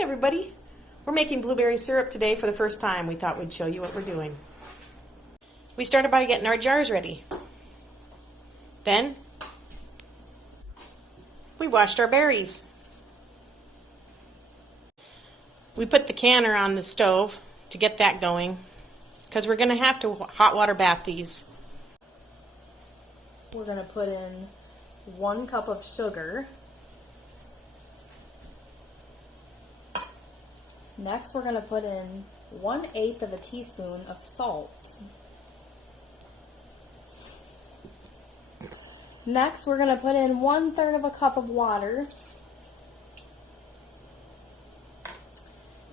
Hey everybody! We're making blueberry syrup today for the first time. We thought we'd show you what we're doing. We started by getting our jars ready. Then we washed our berries. We put the canner on the stove to get that going because we're going to have to hot water bath these. We're going to put in 1 cup of sugar. Next, we're going to put in 1/8 of a teaspoon of salt. Next, we're going to put in 1/3 of a cup of water.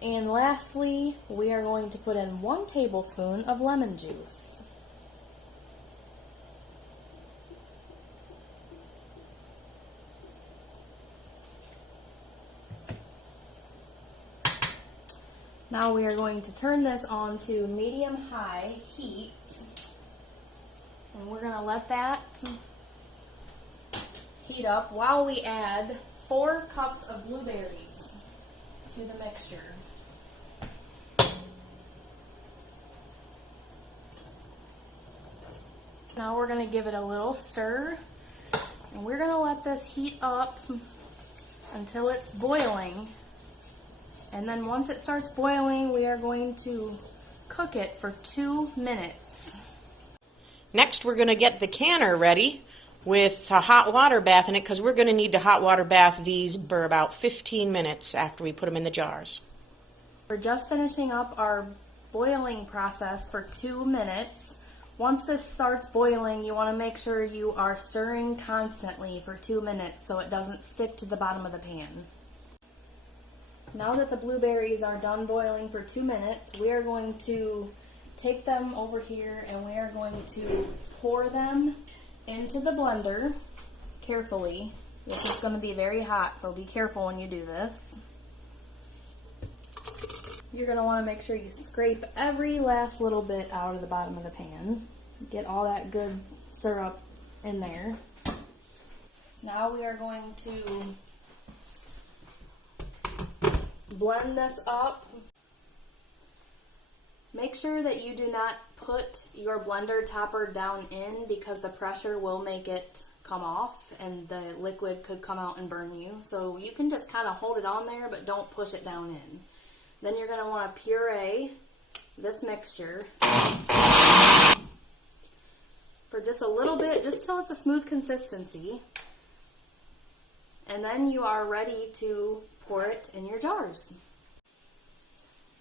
And lastly, we are going to put in 1 tablespoon of lemon juice. Now we are going to turn this on to medium-high heat, and we're going to let that heat up while we add 4 cups of blueberries to the mixture. Now we're going to give it a little stir, and we're going to let this heat up until it's boiling. And then once it starts boiling, we are going to cook it for 2 minutes. Next, we're going to get the canner ready with a hot water bath in it because we're going to need to hot water bath these for about 15 minutes after we put them in the jars. We're just finishing up our boiling process for 2 minutes. Once this starts boiling, you want to make sure you are stirring constantly for 2 minutes so it doesn't stick to the bottom of the pan. Now that the blueberries are done boiling for 2 minutes, we are going to take them over here and we are going to pour them into the blender carefully. This is going to be very hot, so be careful when you do this. You're going to want to make sure you scrape every last little bit out of the bottom of the pan. Get all that good syrup in there. Now we are going to blend this up. Make sure that you do not put your blender topper down in because the pressure will make it come off and the liquid could come out and burn you. So you can just kind of hold it on there, but don't push it down in. Then you're going to want to puree this mixture for just a little bit, just till it's a smooth consistency. And then you are ready to pour it in your jars.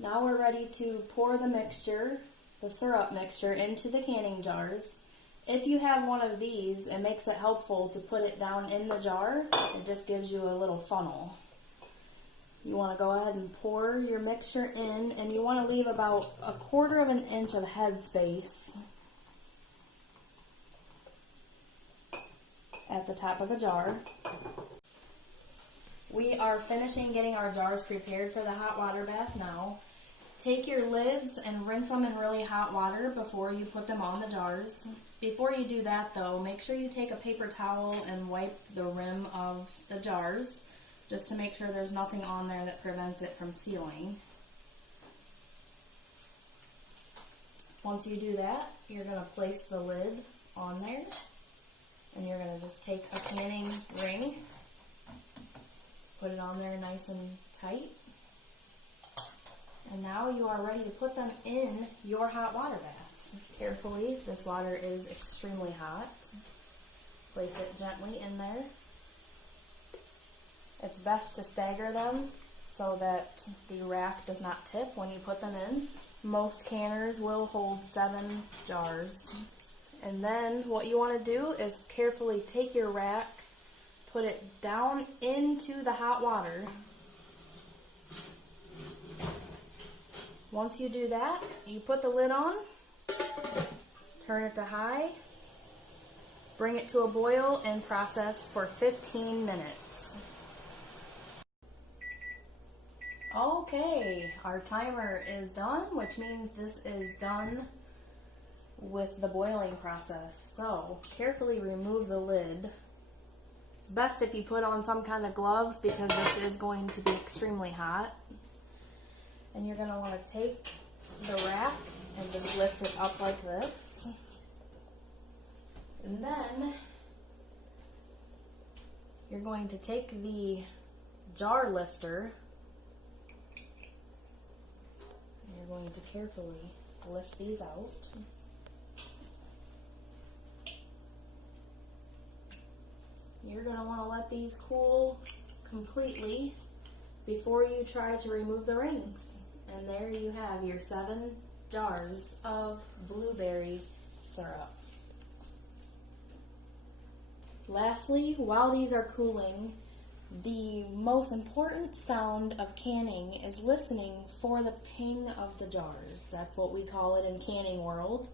Now we're ready to pour the mixture, the syrup mixture, into the canning jars. If you have one of these, it makes it helpful to put it down in the jar. It just gives you a little funnel. You want to go ahead and pour your mixture in, and you want to leave about 1/4 of an inch of head space at the top of the jar. We are finishing getting our jars prepared for the hot water bath now. Take your lids and rinse them in really hot water before you put them on the jars. Before you do that though, make sure you take a paper towel and wipe the rim of the jars just to make sure there's nothing on there that prevents it from sealing. Once you do that, you're going to place the lid on there, and you're going to just take a canning ring, put it on there nice and tight. And now you are ready to put them in your hot water bath. Carefully, this water is extremely hot. Place it gently in there. It's best to stagger them so that the rack does not tip when you put them in. Most canners will hold 7 jars. And then what you want to do is carefully take your rack, put it down into the hot water. Once you do that, you put the lid on, turn it to high, bring it to a boil, and process for 15 minutes. Okay, our timer is done, which means this is done with the boiling process. So, carefully remove the lid It's best if you put on some kind of gloves because this is going to be extremely hot. And you're going to want to take the rack and just lift it up like this. And then you're going to take the jar lifter and you're going to carefully lift these out. You're going to want to let these cool completely before you try to remove the rings. And there you have your 7 jars of blueberry syrup. Lastly, while these are cooling, the most important sound of canning is listening for the ping of the jars. That's what we call it in canning world.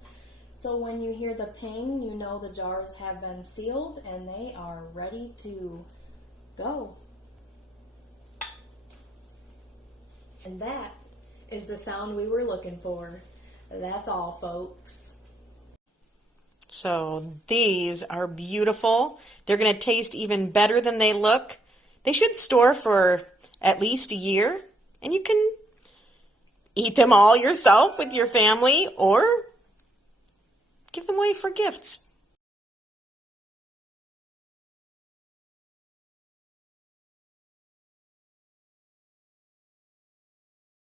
So when you hear the ping, you know the jars have been sealed and they are ready to go. And that is the sound we were looking for. That's all, folks. So these are beautiful. They're going to taste even better than they look. They should store for at least a year, and you can eat them all yourself with your family or give them away for gifts.